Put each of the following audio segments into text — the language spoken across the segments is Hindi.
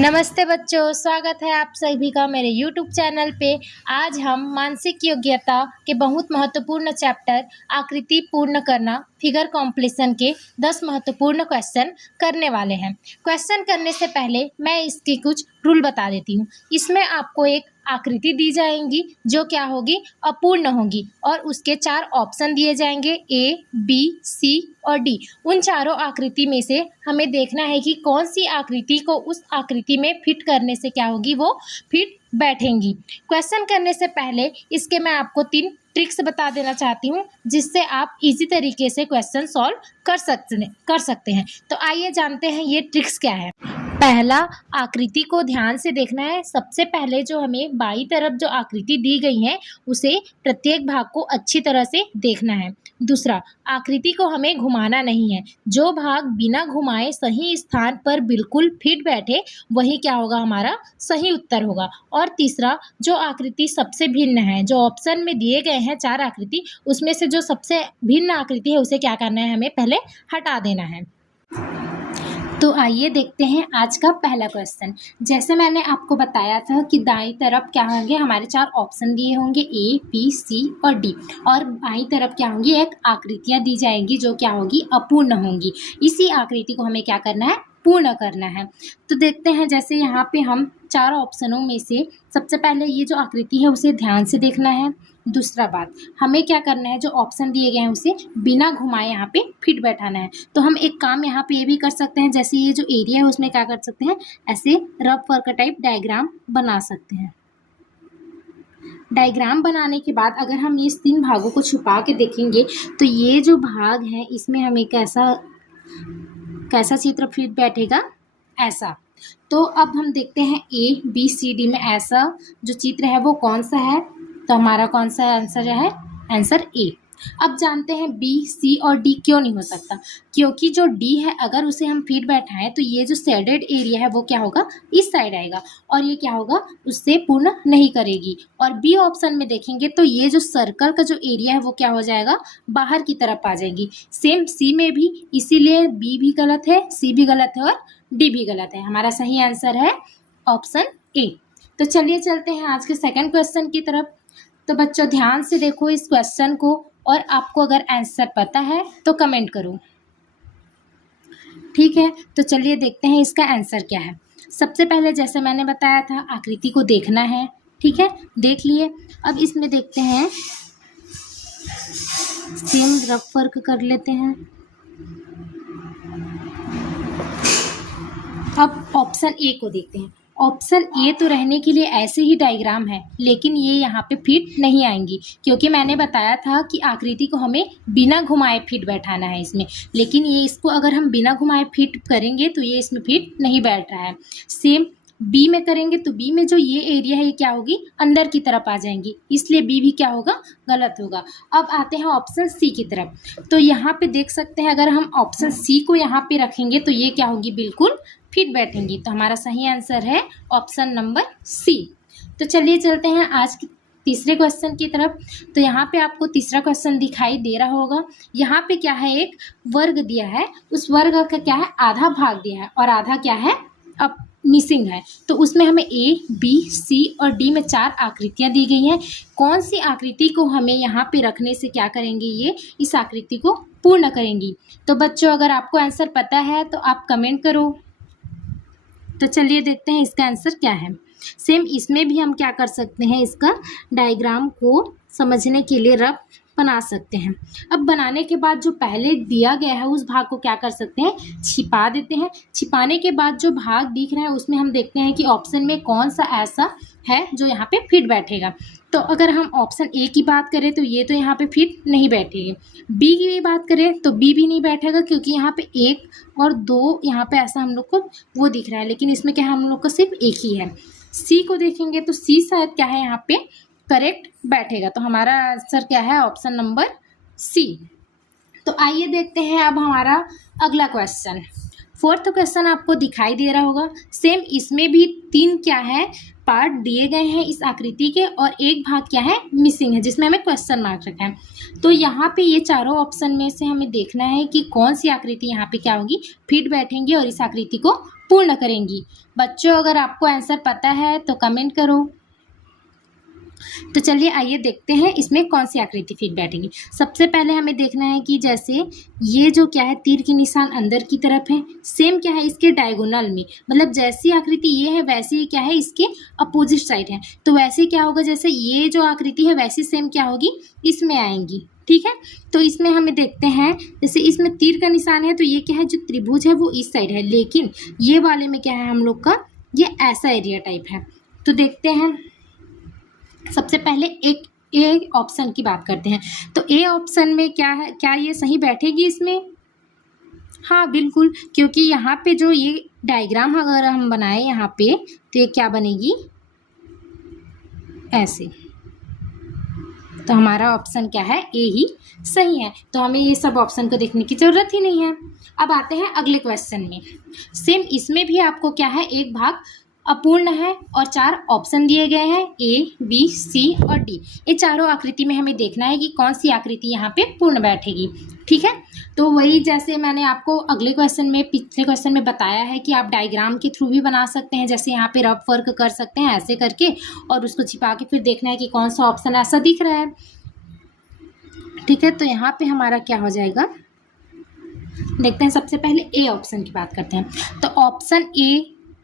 नमस्ते बच्चों, स्वागत है आप सभी का मेरे YouTube चैनल पे। आज हम मानसिक योग्यता के बहुत महत्वपूर्ण चैप्टर आकृति पूर्ण करना फिगर कॉम्प्लीशन के 10 महत्वपूर्ण क्वेश्चन करने वाले हैं। क्वेश्चन करने से पहले मैं इसके कुछ रूल बता देती हूँ। इसमें आपको एक आकृति दी जाएंगी जो क्या होगी, अपूर्ण होगी, और उसके 4 ऑप्शन दिए जाएंगे A, B, C और D। उन चारों आकृति में से हमें देखना है कि कौन सी आकृति को उस आकृति में फिट करने से क्या होगी, वो फिट बैठेंगी। क्वेश्चन करने से पहले इसके मैं आपको 3 ट्रिक्स बता देना चाहती हूँ जिससे आप इजी तरीके से क्वेश्चन सॉल्व कर सकते हैं। तो आइए जानते हैं ये ट्रिक्स क्या है। पहला, आकृति को ध्यान से देखना है। सबसे पहले जो हमें बाईं तरफ जो आकृति दी गई है उसे प्रत्येक भाग को अच्छी तरह से देखना है। दूसरा, आकृति को हमें घुमाना नहीं है। जो भाग बिना घुमाए सही स्थान पर बिल्कुल फिट बैठे वही क्या होगा, हमारा सही उत्तर होगा। और तीसरा, जो आकृति सबसे भिन्न है, जो ऑप्शन में दिए गए हैं 4 आकृति, उसमें से जो सबसे भिन्न आकृति है उसे क्या करना है, हमें पहले हटा देना है। तो आइए देखते हैं आज का पहला क्वेश्चन। जैसे मैंने आपको बताया था कि दाईं तरफ क्या होंगे, हमारे 4 ऑप्शन दिए होंगे A, B, C और D, और बाईं तरफ क्या होंगी, एक आकृतियां दी जाएंगी जो क्या होगी, अपूर्ण होंगी। इसी आकृति को हमें क्या करना है, पूर्ण करना है। तो देखते हैं, जैसे यहाँ पे हम 4 ऑप्शनों में से सबसे पहले ये जो आकृति है उसे ध्यान से देखना है। दूसरा बात, हमें क्या करना है, जो ऑप्शन दिए गए हैं उसे बिना घुमाए यहाँ पे फिट बैठाना है। तो हम एक काम यहाँ पे ये भी कर सकते हैं, जैसे ये जो एरिया है उसमें क्या कर सकते हैं, ऐसे रफ वर्क टाइप डायग्राम बना सकते हैं। डायग्राम बनाने के बाद अगर हम इस 3 भागों को छुपा के देखेंगे तो ये जो भाग है इसमें हमें कैसा चित्र फिट बैठेगा, ऐसा। तो अब हम देखते हैं A, B, C, D में ऐसा जो चित्र है वो कौन सा है। तो हमारा कौन सा आंसर है, आंसर A। अब जानते हैं B, C और D क्यों नहीं हो सकता, क्योंकि जो D है अगर उसे हम फिट बैठाएं तो ये जो शेडेड एरिया है वो क्या होगा, इस साइड आएगा, और ये क्या होगा, उससे पूर्ण नहीं करेगी। और B ऑप्शन में देखेंगे तो ये जो सर्कल का जो एरिया है वो क्या हो जाएगा, बाहर की तरफ आ जाएगी। सेम C में भी, इसीलिए B भी गलत है, C भी गलत है और D भी गलत है। हमारा सही आंसर है ऑप्शन A। तो चलिए चलते हैं आज के सेकंड क्वेश्चन की तरफ। तो बच्चों ध्यान से देखो इस क्वेश्चन को, और आपको अगर आंसर पता है तो कमेंट करो, ठीक है। तो चलिए देखते हैं इसका आंसर क्या है। सबसे पहले जैसे मैंने बताया था आकृति को देखना है, ठीक है, देख लिए। अब इसमें देखते हैं, सेम रफ वर्क कर लेते हैं। अब ऑप्शन ए को देखते हैं। ऑप्शन ए तो रहने के लिए ऐसे ही डायग्राम है, लेकिन ये यहाँ पे फिट नहीं आएंगी, क्योंकि मैंने बताया था कि आकृति को हमें बिना घुमाए फिट बैठाना है इसमें, लेकिन ये इसको अगर हम बिना घुमाए फिट करेंगे तो ये इसमें फिट नहीं बैठ रहा है। सेम बी में करेंगे तो बी में जो ये एरिया है ये क्या होगी, अंदर की तरफ आ जाएंगी, इसलिए बी भी क्या होगा, गलत होगा। अब आते हैं ऑप्शन सी की तरफ। तो यहाँ पे देख सकते हैं, अगर हम ऑप्शन सी को यहाँ पे रखेंगे तो ये क्या होगी, बिल्कुल फिट बैठेंगी। तो हमारा सही आंसर है ऑप्शन नंबर सी। तो चलिए चलते हैं आज की तीसरे क्वेश्चन की तरफ। तो यहाँ पे आपको तीसरा क्वेश्चन दिखाई दे रहा होगा। यहाँ पे क्या है, एक वर्ग दिया है, उस वर्ग का क्या है, आधा भाग दिया है और आधा क्या है, अब मिसिंग है। तो उसमें हमें A, B, C और D में 4 आकृतियां दी गई हैं। कौन सी आकृति को हमें यहाँ पे रखने से क्या करेंगे, ये इस आकृति को पूर्ण करेंगी। तो बच्चों अगर आपको आंसर पता है तो आप कमेंट करो। तो चलिए देखते हैं इसका आंसर क्या है। सेम इसमें भी हम क्या कर सकते हैं, इसका डायग्राम को समझने के लिए रफ बना सकते हैं। अब बनाने के बाद जो पहले दिया गया है उस भाग को क्या कर सकते हैं, छिपा देते हैं। छिपाने के बाद जो भाग दिख रहा है उसमें हम देखते हैं कि ऑप्शन में कौन सा ऐसा है जो यहाँ पे फिट बैठेगा। तो अगर हम ऑप्शन ए की बात करें तो ये तो यहाँ पे फिट नहीं बैठेगी। बी की भी बात करें तो बी भी नहीं बैठेगा, क्योंकि यहाँ पे 1 और 2 यहाँ पे ऐसा हम लोग को वो दिख रहा है, लेकिन इसमें क्या है, हम लोग को सिर्फ एक ही है। सी को देखेंगे तो सी शायद क्या है, यहाँ पे करेक्ट बैठेगा। तो हमारा आंसर क्या है, ऑप्शन नंबर सी। तो आइए देखते हैं अब हमारा अगला क्वेश्चन। फोर्थ क्वेश्चन आपको दिखाई दे रहा होगा, सेम इसमें भी 3 क्या है पार्ट दिए गए हैं इस आकृति के और एक भाग क्या है मिसिंग है जिसमें हमें क्वेश्चन मार्क रखा है। तो यहाँ पे ये चारों ऑप्शन में से हमें देखना है कि कौन सी आकृति यहाँ पे क्या होगी फिट बैठेंगी और इस आकृति को पूर्ण करेंगी। बच्चों अगर आपको आंसर पता है तो कमेंट करो। तो चलिए आइए देखते हैं इसमें कौन सी आकृति फिट बैठेगी। सबसे पहले हमें देखना है कि जैसे ये जो क्या है तीर के निशान अंदर की तरफ है, सेम क्या है इसके डायगोनल में, मतलब जैसी आकृति ये है वैसे ही क्या है इसके अपोजिट साइड है। तो वैसे क्या होगा, जैसे ये जो आकृति है वैसी सेम क्या होगी इसमें आएंगी। ठीक है, तो इसमें हमें देखते हैं जैसे इसमें तीर का निशान है तो ये क्या है जो त्रिभुज है वो इस साइड है, लेकिन ये वाले में क्या है हम लोग का ये ऐसा एरिया टाइप है। तो देखते हैं सबसे पहले एक ए ऑप्शन की बात करते हैं। तो ए ऑप्शन में क्या है, क्या ये सही बैठेगी इसमें? हाँ बिल्कुल, क्योंकि यहाँ पे जो ये डायग्राम अगर हम बनाए यहाँ पे तो ये क्या बनेगी ऐसे। तो हमारा ऑप्शन क्या है ए ही सही है। तो हमें ये सब ऑप्शन को देखने की ज़रूरत ही नहीं है। अब आते हैं अगले क्वेश्चन में। सेम इसमें भी आपको क्या है एक भाग अपूर्ण है और 4 ऑप्शन दिए गए हैं ए बी सी और डी। ये चारों आकृति में हमें देखना है कि कौन सी आकृति यहाँ पे पूर्ण बैठेगी। ठीक है, तो वही जैसे मैंने आपको अगले क्वेश्चन में पिछले क्वेश्चन में बताया है कि आप डायग्राम के थ्रू भी बना सकते हैं, जैसे यहाँ पे रफ वर्क कर सकते हैं ऐसे करके और उसको छिपा के फिर देखना है कि कौन सा ऑप्शन ऐसा दिख रहा है। ठीक है, तो यहाँ पे हमारा क्या हो जाएगा देखते हैं। सबसे पहले ए ऑप्शन की बात करते हैं। तो ऑप्शन ए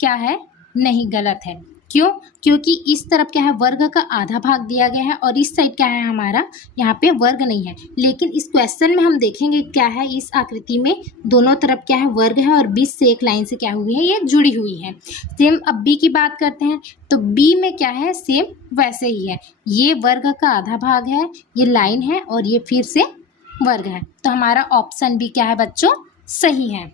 क्या है नहीं, गलत है। क्यों? क्योंकि इस तरफ क्या है वर्ग का आधा भाग दिया गया है और इस साइड क्या है हमारा यहाँ पे वर्ग नहीं है। लेकिन इस क्वेश्चन में हम देखेंगे क्या है इस आकृति में दोनों तरफ क्या है वर्ग है और बीच से एक लाइन से क्या हुई है ये जुड़ी हुई है। सेम अब बी की बात करते हैं। तो बी में क्या है सेम वैसे ही है, ये वर्ग का आधा भाग है, ये लाइन है और ये फिर से वर्ग है। तो हमारा ऑप्शन बी क्या है बच्चों सही है।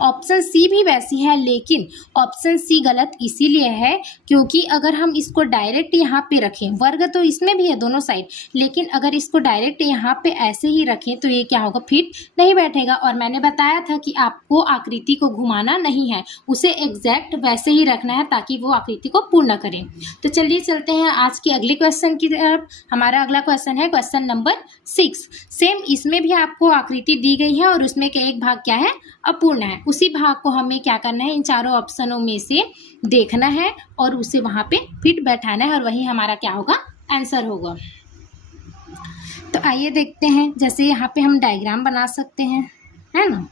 ऑप्शन सी भी वैसी है, लेकिन ऑप्शन सी गलत इसीलिए है क्योंकि अगर हम इसको डायरेक्ट यहाँ पे रखें, वर्ग तो इसमें भी है दोनों साइड, लेकिन अगर इसको डायरेक्ट यहाँ पे ऐसे ही रखें तो ये क्या होगा फिट नहीं बैठेगा। और मैंने बताया था कि आपको आकृति को घुमाना नहीं है, उसे एग्जैक्ट वैसे ही रखना है ताकि वो आकृति को पूर्ण करें। तो चलिए चलते हैं आज के अगले क्वेश्चन की तरफ। हमारा अगला क्वेश्चन है क्वेश्चन नंबर 6। सेम इसमें भी आपको आकृति दी गई है और उसमें का एक भाग क्या है अपूर्ण है। उसी भाग को हमें क्या करना है इन चारों ऑप्शनों में से देखना है और उसे वहां पे फिट बैठाना है और वही हमारा क्या होगा आंसर होगा। तो आइए देखते हैं, जैसे यहाँ पे हम डायग्राम बना सकते हैं, है ना,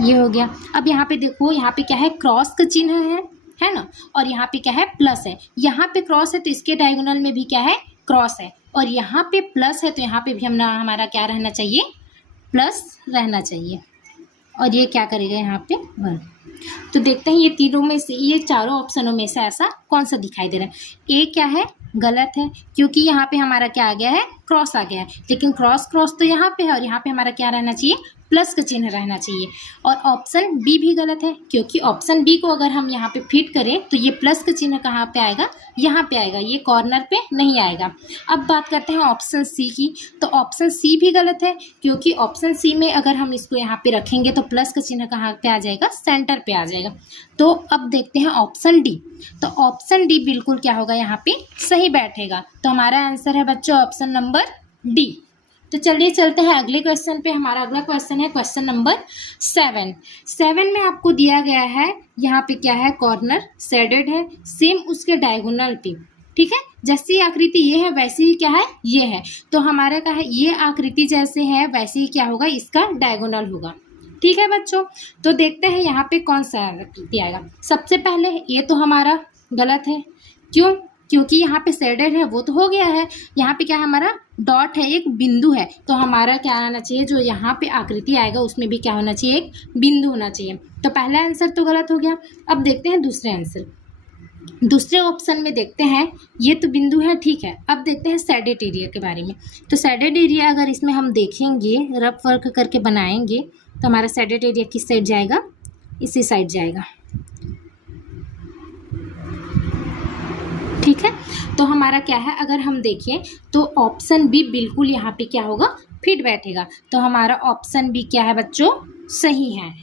ये हो गया। अब यहाँ पे देखो यहाँ पे क्या है क्रॉस का चिन्ह है ना, और यहाँ पे क्या है प्लस है। यहाँ पे क्रॉस है तो इसके डायगोनल में भी क्या है क्रॉस है, और यहाँ पे प्लस है तो यहाँ पे भी हमारा क्या रहना चाहिए प्लस रहना चाहिए। और ये क्या करेगा यहाँ पे 1। तो देखते हैं ये तीनों में से ये चारों ऑप्शनों में से ऐसा कौन सा दिखाई दे रहा है। ए क्या है गलत है क्योंकि यहाँ पे हमारा क्या आ गया है क्रॉस आ गया है, लेकिन क्रॉस तो यहाँ पे है और यहाँ पे हमारा क्या रहना चाहिए प्लस का चिन्ह रहना चाहिए। और ऑप्शन बी भी गलत है क्योंकि ऑप्शन बी को अगर हम यहाँ पे फिट करें तो ये प्लस का चिन्ह कहाँ पे आएगा यहाँ पे आएगा, ये कॉर्नर पे नहीं आएगा। अब बात करते हैं ऑप्शन सी की। तो ऑप्शन सी भी गलत है क्योंकि ऑप्शन सी में अगर हम इसको यहाँ पे रखेंगे तो प्लस का चिन्ह कहाँ पे आ जाएगा सेंटर पे आ जाएगा। तो अब देखते हैं ऑप्शन डी। तो ऑप्शन डी बिल्कुल क्या होगा यहाँ पे सही बैठेगा। तो हमारा आंसर है बच्चों ऑप्शन नंबर डी। तो चलिए चलते हैं अगले क्वेश्चन पे। हमारा अगला क्वेश्चन है क्वेश्चन नंबर 7 में आपको दिया गया है यहाँ पे क्या है कॉर्नर शेडेड है, सेम उसके डायगोनल पे। ठीक है, जैसी आकृति ये है वैसे ही क्या है ये है। तो हमारा क्या है ये आकृति जैसे है वैसे ही क्या होगा इसका डायगोनल होगा। ठीक है बच्चों, तो देखते हैं यहाँ पे कौन सा आकृति आएगा। सबसे पहले ये तो हमारा गलत है, क्यों? क्योंकि यहाँ पे शेडेड है वो तो हो गया है, यहाँ पे क्या हमारा डॉट है एक बिंदु है, तो हमारा क्या आना चाहिए जो यहाँ पे आकृति आएगा उसमें भी क्या होना चाहिए एक बिंदु होना चाहिए। तो पहला आंसर तो गलत हो गया। अब देखते हैं दूसरे आंसर। दूसरे ऑप्शन में देखते हैं ये तो बिंदु है ठीक है। अब देखते हैं शेडेड एरिया के बारे में। तो शेडेड एरिया अगर इसमें हम देखेंगे रफ वर्क करके बनाएंगे तो हमारा शेडेड एरिया किस साइड जाएगा इसी साइड जाएगा। ठीक है, तो हमारा क्या है अगर हम देखें तो ऑप्शन बी बिल्कुल यहाँ पे क्या होगा फिट बैठेगा। तो हमारा ऑप्शन बी क्या है बच्चों सही हैं।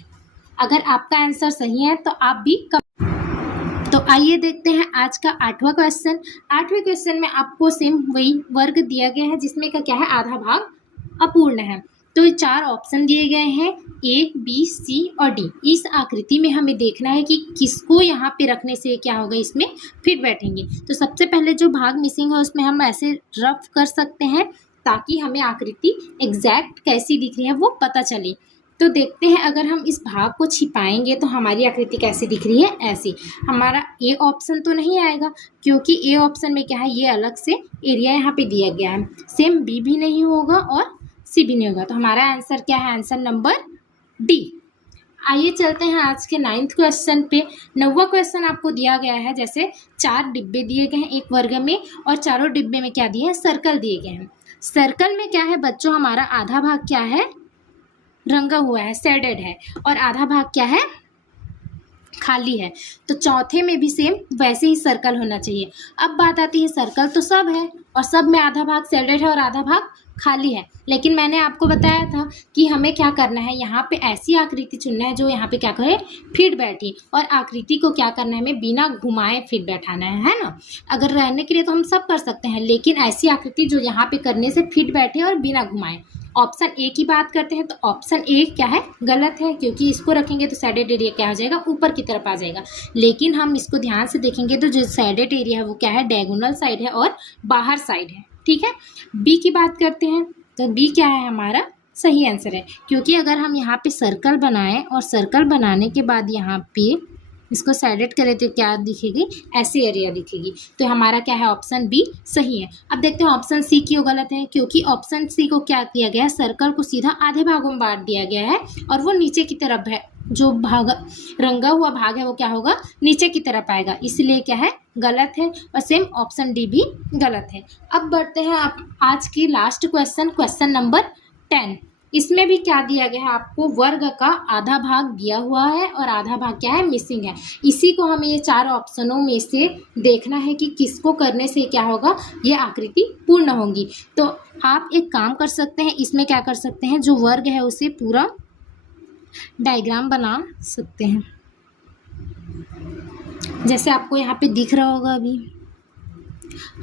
अगर आपका आंसर सही है तो आप भी तो आइए देखते हैं आज का 8वां क्वेश्चन। 8वें क्वेश्चन में आपको सेम वही वर्ग दिया गया है जिसमें का क्या है, आधा भाग अपूर्ण है। तो ये 4 ऑप्शन दिए गए हैं, ए, बी, सी और डी। इस आकृति में हमें देखना है कि किसको यहाँ पे रखने से क्या होगा, इसमें फिट बैठेंगे। तो सबसे पहले जो भाग मिसिंग है उसमें हम ऐसे रफ कर सकते हैं ताकि हमें आकृति एग्जैक्ट कैसी दिख रही है वो पता चले। तो देखते हैं, अगर हम इस भाग को छिपाएंगे तो हमारी आकृति कैसी दिख रही है, ऐसी। हमारा ए ऑप्शन तो नहीं आएगा क्योंकि ए ऑप्शन में क्या है, ये अलग से एरिया यहाँ पे दिया गया है। सेम बी भी नहीं होगा और सी भी नहीं होगा। तो हमारा आंसर क्या है, आंसर नंबर डी। आइए चलते हैं आज के 9th क्वेश्चन पे। 9वां क्वेश्चन आपको दिया गया है, जैसे 4 डिब्बे दिए गए हैं एक वर्ग में और चारों डिब्बे में क्या दिए हैं, सर्कल दिए गए हैं। सर्कल में क्या है बच्चों, हमारा आधा भाग क्या है, रंगा हुआ है, शेडेड है, और आधा भाग क्या है, खाली है। तो चौथे में भी सेम वैसे ही सर्कल होना चाहिए। अब बात आती है, सर्कल तो सब है और सब में आधा भाग शेडेड है और आधा भाग खाली है, लेकिन मैंने आपको बताया था कि हमें क्या करना है, यहाँ पे ऐसी आकृति चुनना है जो यहाँ पे क्या कहे, फिट बैठी, और आकृति को क्या करना है, हमें बिना घुमाए फिट बैठाना है ना। अगर रहने के लिए तो हम सब कर सकते हैं, लेकिन ऐसी आकृति जो यहाँ पे करने से फिट बैठे और बिना घुमाए। ऑप्शन ए की बात करते हैं तो ऑप्शन ए क्या है, गलत है, क्योंकि इसको रखेंगे तो शेडेड एरिया क्या हो जाएगा, ऊपर की तरफ आ जाएगा। लेकिन हम इसको ध्यान से देखेंगे तो जो शेडेड एरिया है वो क्या है, डायगोनल साइड है और बाहर साइड है, ठीक है। बी की बात करते हैं तो बी क्या है, हमारा सही आंसर है, क्योंकि अगर हम यहाँ पे सर्कल बनाएं और सर्कल बनाने के बाद यहाँ पे इसको शेडेड करें तो क्या दिखेगी, ऐसी एरिया दिखेगी। तो हमारा क्या है, ऑप्शन बी सही है। अब देखते हैं ऑप्शन सी क्यों गलत है, क्योंकि ऑप्शन सी को क्या किया गया है, सर्कल को सीधा आधे भागों में बांट दिया गया है और वो नीचे की तरफ है। जो भाग रंगा हुआ भाग है वो क्या होगा, नीचे की तरफ आएगा, इसलिए क्या है, गलत है। और सेम ऑप्शन डी भी गलत है। अब बढ़ते हैं आप आज की लास्ट क्वेश्चन, क्वेश्चन नंबर 10। इसमें भी क्या दिया गया है, आपको वर्ग का आधा भाग दिया हुआ है और आधा भाग क्या है, मिसिंग है। इसी को हमें ये 4 ऑप्शनों में से देखना है कि किसको करने से क्या होगा, ये आकृति पूर्ण होंगी। तो आप एक काम कर सकते हैं, इसमें क्या कर सकते हैं, जो वर्ग है उसे पूरा डायग्राम बना सकते हैं, जैसे आपको यहाँ पे दिख रहा होगा अभी।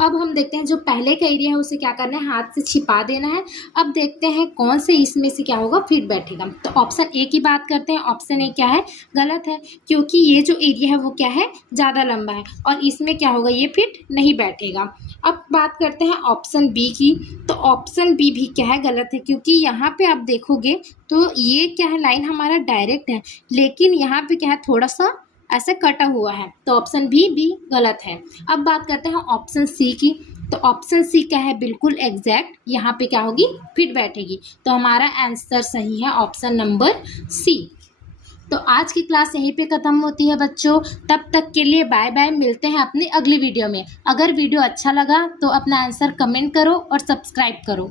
अब हम देखते हैं जो पहले का एरिया है उसे क्या करना है, हाथ से छिपा देना है। अब देखते हैं कौन से इसमें से क्या होगा, फिट बैठेगा। तो ऑप्शन ए की बात करते हैं। ऑप्शन ए क्या है, गलत है, क्योंकि ये जो एरिया है वो क्या है, ज़्यादा लंबा है और इसमें क्या होगा, ये फिट नहीं बैठेगा। अब बात करते हैं ऑप्शन बी की। तो ऑप्शन बी भी क्या है, गलत है, क्योंकि यहाँ पे आप देखोगे तो ये क्या है, लाइन हमारा डायरेक्ट है, लेकिन यहाँ पे क्या है, थोड़ा सा ऐसे कटा हुआ है। तो ऑप्शन बी भी गलत है। अब बात करते हैं ऑप्शन सी की। तो ऑप्शन सी क्या है, बिल्कुल एग्जैक्ट, यहाँ पे क्या होगी, फिट बैठेगी। तो हमारा आंसर सही है, ऑप्शन नंबर सी। तो आज की क्लास यहीं पे ख़त्म होती है बच्चों। तब तक के लिए बाय बाय, मिलते हैं अपनी अगली वीडियो में। अगर वीडियो अच्छा लगा तो अपना आंसर कमेंट करो और सब्सक्राइब करो।